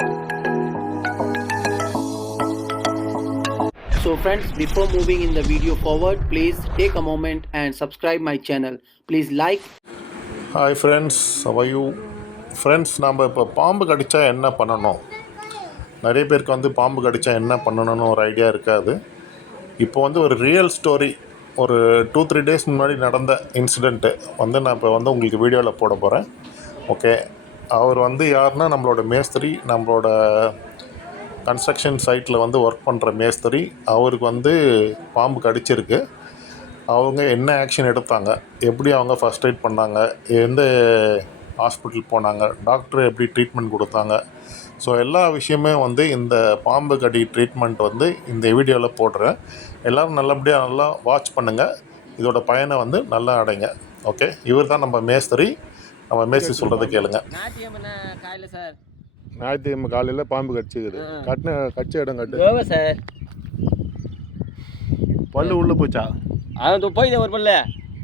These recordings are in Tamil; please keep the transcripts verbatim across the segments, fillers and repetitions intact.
So friends, before moving in the video forward, please take a moment and subscribe my channel. Please like. Hi friends, how are you? Friends, நாம் இப்போ பாம்பு கடித்தா என்ன பண்ணணும்? நிறைய பேருக்கு வந்து பாம்பு கடித்தா என்ன பண்ணணும்னு ஒரு ஐடியா இருக்காது. இப்போ வந்து ஒரு ரியல் ஸ்டோரி, ஒரு டூ த்ரீ டேஸ் முன்னாடி நடந்த இன்சிடெண்ட்டு வந்து நான் இப்போ வந்து உங்களுக்கு வீடியோவில் போட போகிறேன். ஓகே, அவர் வந்து யாருன்னா நம்மளோட மேஸ்திரி, நம்மளோட கன்ஸ்ட்ரக்ஷன் சைட்டில் வந்து ஒர்க் பண்ணுற மேஸ்திரி. அவருக்கு வந்து பாம்பு கடிச்சிருக்கு. அவங்க என்ன ஆக்ஷன் எடுத்தாங்க, எப்படி அவங்க ஃபஸ்ட் எய்ட் பண்ணாங்க, எந்த ஹாஸ்பிட்டல் போனாங்க, டாக்டர் எப்படி ட்ரீட்மெண்ட் கொடுத்தாங்க, ஸோ எல்லா விஷயமே வந்து இந்த பாம்பு கடி ட்ரீட்மெண்ட் வந்து இந்த வீடியோவில் போடுறேன். எல்லோரும் நல்லபடியாக நல்லா வாட்ச் பண்ணுங்கள். இதோட பயனை வந்து நல்லா அடைங்க. ஓகே, இவர் தான் நம்ம மேஸ்திரி. நம்ம மேஸ்திரி சொல்கிறத கேளுங்க. சார், ஞாயிற்றுக்கிழமை காலையில் பாம்பு கடிச்சிக்குது. கட்டின கடிச்ச இடம் கட்டு சார். பல்லு உள்ளே போச்சா? அது போய் ஒரு பல்ல.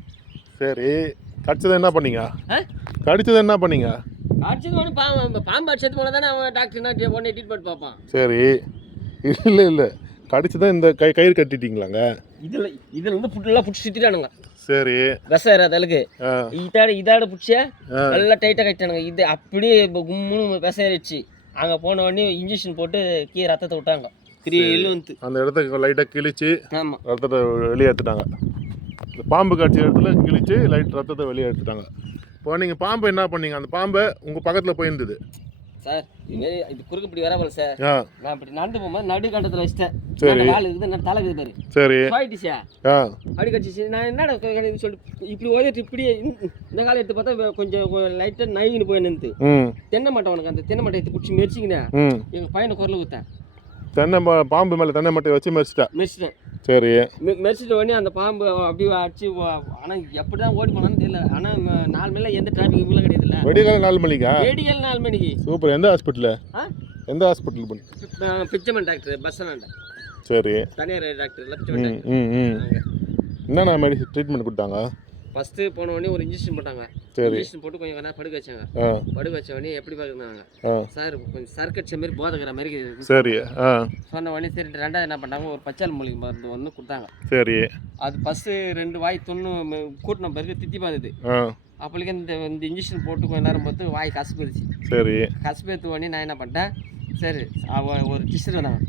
சரி, கடிச்சது என்ன பண்ணீங்க? கடிச்சது என்ன பண்ணீங்க? கடிச்சது ஒன்று பாம்பு பாம்பு அடிச்சது போல தானே அவன் டாக்டர் என்ன உடனே ட்ரீட்மெண்ட் பார்ப்பான். சரி, இல்லை இல்லை கடிச்சதான் இந்த கை கயிறு கட்டிட்டீங்களாங்க? இதில் இதில் வந்து ஃபுட்டெல்லாம் பிடிச்சி சுற்றிட்டானுங்க. சரி, விஷம் அதற்கு இதாட இதாட பிடிச்சா நல்லா டைட்டாக கட்டிட்டானுங்க. இது அப்படியே இப்போ கும்முன்னு விஷம் ஏறிடுச்சு. அங்கே போன உடனே இன்ஜெக்ஷன் போட்டு கீழே ரத்தத்தை விட்டாங்க. கிரியல் வந்து அந்த இடத்த லைட்டாக கிழிச்சு ஆமாம் ரத்தத்தை வெளியே எடுத்துட்டாங்க. இந்த பாம்பு கடிச்ச இடத்துல கிழிச்சு லைட் ரத்தத்தை வெளியே எடுத்துட்டாங்க. இப்போ நீங்கள் பாம்பு என்ன பண்ணீங்க? அந்த பாம்பை உங்கள் பக்கத்தில் போயிருந்தது சார். இதுமாரி இது குறுக்கு இப்படி வரப்போல சார். நான் இப்படி நடந்து போகும்போது நடு கண்டத்தில் வச்சிட்டேன். சரி, கால் இருக்குது, நான் தலை இருக்குது பாரு. சரி, போயிடுச்சா அப்படி கடிச்சிச்சு. நான் என்னடா சொல்லிட்டு இப்படி ஓதிட்டு இப்படி இந்த காலை எடுத்து பார்த்தா கொஞ்சம் லைட்டாக நைவின்னு போய் நின்று தென்னை மட்டை உனக்கு அந்த தென்னை மட்டை எடுத்து பிடிச்சி மெரிச்சிக்கினேன். எங்கள் பையனை குரல் கொடுத்தேன். தென்னை பாம்பு மேலே தென்னை மட்டை வச்சு மெரிச்சிட்டேன். மெரிச்சிட்டேன். சரி, மெரிச்சிட்ட உடனே அந்த பாம்பு அப்படியே அடிச்சு. ஆனால் எப்படி தான் ஓடி போனான்னு தெரியல. ஆனால் நாலு மணில எந்த டிராஃபிக் இல்லை கிடையாது. இல்லை வெடிகால நாலு மணிக்கா? வெடிகால நாலு மணிக்கு. சூப்பர். எந்த ஹாஸ்பிட்டலு? எந்த ஹாஸ்பிட்டல் பண்ணி? பிச்சமன் டாக்டர் பஸ் ஸ்டாண்ட். சரி, தனியார் டாக்டர் பிச்சமன் டாக்டர். ம் ம் என்னென்ன மெடிசன் ட்ரீட்மெண்ட் கொடுத்தாங்க? ஃபஸ்ட்டு போன உடனே ஒரு இன்ஜெக்ஷன் போட்டாங்க. சரி, இன்ஜெக்ஷன் போட்டு கொஞ்சம் நேரம் படுக்க வச்சாங்க. படுக்க வச்ச உடனே எப்படி பார்க்குறாங்க சார், கொஞ்சம் சர்க்கடிச்ச மாதிரி போதகிற மாதிரி. சரி, சொன்ன உடனே சரி ரெண்டாவது என்ன பண்ணாங்க, ஒரு பச்சால் மூலிகை மருந்து ஒன்று கொடுத்தாங்க. சரி, அது ஃபஸ்ட்டு ரெண்டு வாய் தொண்ணு கூட்டின பிறகு தித்தி பார்த்துது. அப்போதைக்கு இந்த இந்த இன்ஜெக்ஷன் போட்டு கொஞ்சம் நேரம் பார்த்து வாய் கசப்பு இருந்துச்சு. சரி, கசப்பு எடுத்து உடனே நான் என்ன பண்ணிட்டேன், சரி அவ ஒரு சிஸ்டர் வந்தாங்க.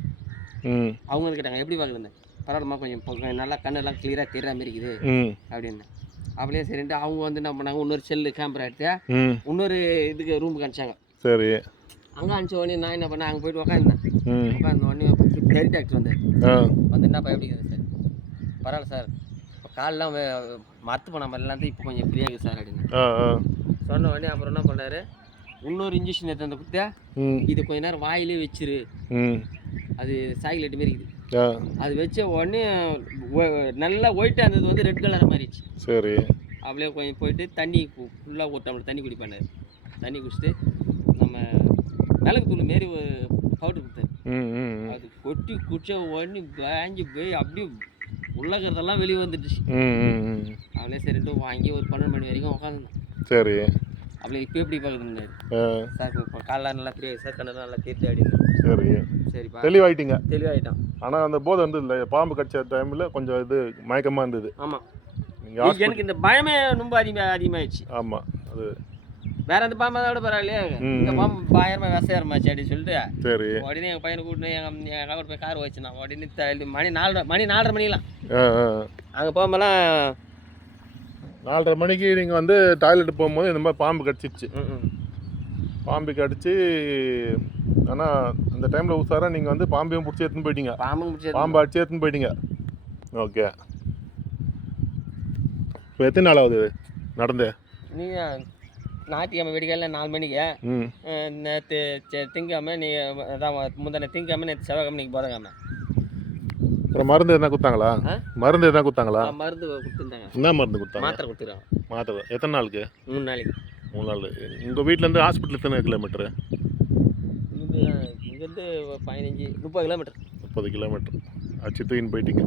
அவங்க வந்து கேட்டாங்க எப்படி பார்க்குறேன். பரவாயில்லம்மா, கொஞ்சம் கொஞ்சம் நல்லா கண்ணெல்லாம் கிளியராக தெரிகிற மாதிரி இருக்குது அப்படின்னு. அப்படியே சரின்ட்டு அவங்க வந்து என்ன பண்ணாங்க, இன்னொரு செல்லு கேமரா எடுத்து இன்னொரு இதுக்கு ரூமுக்கு அனுப்பிச்சாங்க. சரி, அங்கே அனுப்பிச்ச உடனே நான் என்ன பண்ணேன், அங்கே போயிட்டு உட்காந்துருந்தேன். உட்காந்த உடனே டெரி டாக்டர் வந்து வந்து என்னப்பா எப்படி இருக்குது சார்? பரவாயில்ல சார், இப்போ காலெலாம் மறுத்து போன மாதிரி எல்லாம் இப்போ கொஞ்சம் ஃப்ரீயாக இருக்குது சார் அப்படின்னு சொன்ன உடனே அப்புறம் என்ன பண்ணாரு, இன்னொரு இன்ஜெக்ஷன் எடுத்து வந்து கொடுத்தா இது கொஞ்ச நேரம் வாயிலே வச்சிரு, அது சாய்லெட்டு மாரி இருக்குது. அது வச்ச உடனே நல்லா ஒயிட்டாக இருந்தது வந்து ரெட் கலர் மாறிடுச்சு. சரி, அப்படியே கொஞ்சம் போயிட்டு தண்ணி ஃபுல்லாக ஒரு டம்ளர் தண்ணி குடிப்பாரு. தண்ணி குடிச்சிட்டு நம்ம மிளகு தூள் மாரி ஒரு பவுடர் கொடுத்தாரு. அது கொட்டி குடிச்ச உடனே வாங்கி போய் அப்படியே உள்ளக்கிறதெல்லாம் வெளியே வந்துடுச்சு. அப்படியே சரிட்டு வாங்கி ஒரு பன்னெண்டு மணி வரைக்கும் உட்காந்துருந்தேன். சரி, அப்படியே இப்போ எப்படி பார்க்குதுங்க சார், இப்போ காலைல நல்லா தெரியாது சார், கண்ணெல்லாம் நல்லா தெரிஞ்சு அப்படின்னு. சரி, சரிப்பா, தெளிவாயிட்டீங்க? தெளிவாயிட்டான். ஆனால் அந்த போதை வந்து இல்லை, பாம்பு கடிச்ச டைமில் கொஞ்சம் இது மயக்கமாக இருந்தது. ஆமாம், எனக்கு இந்த பயமே ரொம்ப அதிகமாக அதிகமாகிடுச்சு. ஆமாம், அது வேற அந்த பாம்பை விட பரவாயில்லையே, இந்த பாம்பு பயமாக விசையாரமாச்சு அப்படின்னு சொல்லிட்டு. சரி, உடனே எங்கள் பையனை கூட்டினு எங்கள் எங்கள் கூட போய் கார் வச்சு நான் உடனே மணி நாலரை மணி நாலரை மணிலாம் அங்கே போகும்போதெல்லாம் நாலரை மணிக்கு நீங்கள் வந்து டாய்லெட் போகும்போது இந்த மாதிரி பாம்பு கடிச்சிச்சு. பாம்பு கடிச்சு. ஆனால் அந்த டைமில் உஷாராக நீங்கள் வந்து பாம்பையும் பிடிச்சி எடுத்துன்னு போயிட்டீங்க. பாம்பு பாம்பு அடிச்சு எடுத்துன்னு போயிட்டீங்க. ஓகே, இப்போ எத்தனை நாள் ஆகுது நடந்து? நீங்கள் ஞாயிற்றுக்கிழமை வெடிக்கால நாலு மணிக்கு. நேற்று திங்காம நீங்கள் அதான் முந்தானே திங்காம நேற்று செவ்வாய்க்கிழமை நீங்கள் போதங்காம. அப்புறம் மருந்து எதனா கொடுத்தாங்களா? மருந்து எதனா கொடுத்தாங்களா? மருந்து கொடுத்துருந்தாங்க. என்ன மருந்து கொடுத்தாங்க? மாத்திரை கொடுத்துருக்காங்க. மாத்திரை எத்தனை நாளுக்கு? மூணு நாளைக்கு. மூணு நாள். உங்கள் வீட்டிலேருந்து ஹாஸ்பிட்டல் எத்தனை கிலோமீட்டரு? இது இங்கேருந்து பதினஞ்சு முப்பது கிலோமீட்டர். முப்பது கிலோமீட்டர் அச்சு தூக்கின்னு போயிட்டீங்க.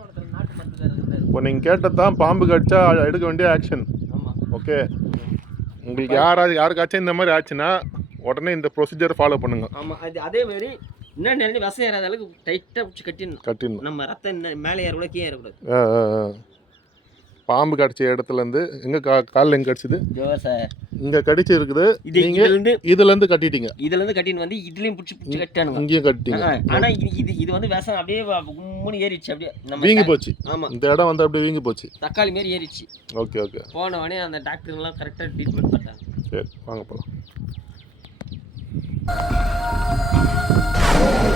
இப்போ நீங்கள் கேட்டதான் பாம்பு கடிச்சா எடுக்க வேண்டிய ஆக்ஷன். ஓகே, உங்களுக்கு யாராவது யாருக்காச்சும் இந்த மாதிரி ஆச்சுன்னா உடனே இந்த ப்ரொசீஜர் ஃபாலோ பண்ணுங்க. ஆமாம், அது அதே மாதிரி இன்னும் நிறைய விஷம் ஏறாத அளவுக்கு டைட்டாக பிடிச்சி கட்டிடணும். கட்டிடணும். நம்ம ரத்தம் இன்னும் மேலே ஏறக்கூடாது, கீழே ஏறக்கூடாது. ஆ ஆ ஆ பாம்பு கடிச்ச இடத்துலேருந்து எங்கே கா காலில் எங்கே கடிச்சிது? சார் இங்கே கடிச்சு இருக்குது. இது நீங்கள் இதுலேருந்து இதுலேருந்து கட்டிட்டீங்க. இதுலேருந்து கட்டின்னு வந்து இதுலேயும் பிடிச்சி பிடிச்சி கட்டானுங்க. இங்கேயும் கட்டிட்டீங்க. ஆனால் இது இது இது வந்து விஷம் அப்படியே கும்முன்னு ஏறிடுச்சு. அப்படியே நம்ம வீங்கி போச்சு. ஆமாம், இந்த இடம் வந்து அப்படியே வீங்கி போச்சு. தக்காளி மாரி ஏறிடுச்சு. Okay okay. போன உடனே அந்த டாக்டருங்கெல்லாம் கரெக்டாக ட்ரீட்மெண்ட் பார்த்தாங்க. சரி வாங்க போகலாம்.